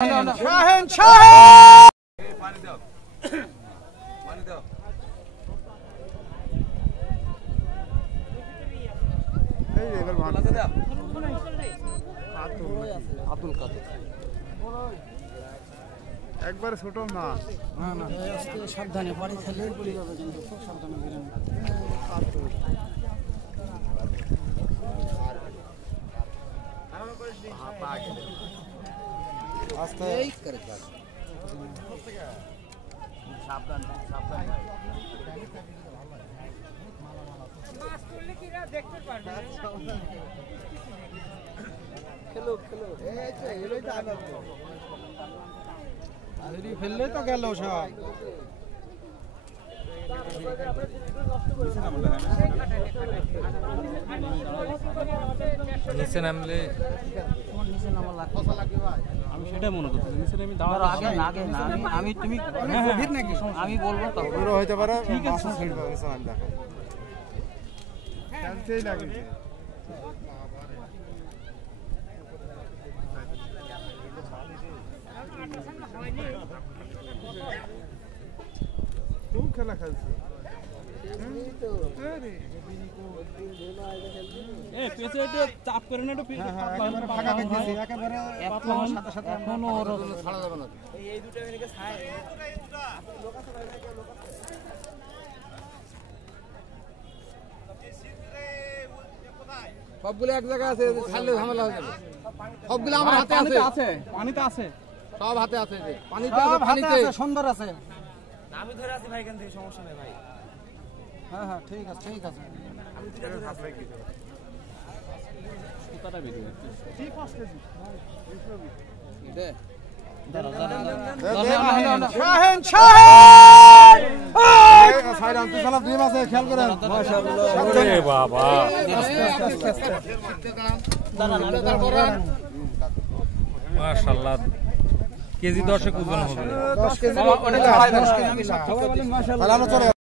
শাহেন শাহেন পানি দাও পানি দাও এই এবার মারতে দাও আব্দুল কাদের একবারে ছোট না না না সাবধানে বাড়ি খেলে পড়ে যাবে কিন্তু খুব সাবধানে গেলেন আস্তে এই করে কাজ সাবধান সাবধান মাছ করলে কিরা দেখতে পারবে খেলো খেলো এই তো এলোই তো আনন্দ আরে ফেললে তো গেল সব নিচে নামলে নিচে নামা লাগবে ভাই আমি সেটাই মনে করতেছি নিচে আমি দাঁড়ার আগে না আমি তুমি গভীর নাকি আমি বলবো তো গভীর হতে পারে ঠিক আছে ছেড়ে দাও নিচে নাম দেখা চলতেই লাগে তুই খেলা খেলছিস পেছে একটু চাপ করে না একটু ফাঁকা পেয়েছি একেবারে সাথে সাথে এখনো ওর ছাড়া যাবে না এই দুটো এদিকে ছায় লোক আছে ভাই সবগুলো এক জায়গায় আছে ছাড়লে ঝামেলা হয়ে যাবে সবগুলো আমার হাতে আছে পানিতে আছে সব হাতে আছে পানিতে আছে পানিতে আছে সুন্দর আছে আমি ধরে আছি ভাই এখান থেকে সমস্যা নেই ভাই হ্যাঁ হ্যাঁ ঠিক আছে আমি দুটো ধরে আছি সুতাটা বের করে ঠিক আছে এটা শাহেন শাহেন এই সাইরাম তুই সালাম দিয়ে আছে খেয়াল করেন মাশাআল্লাহ ওরে বাবা মাশাআল্লাহ কেজি 10 ওজন হবে 10 কেজি অনেক ভাই 10 কেজি মাশাআল্লাহ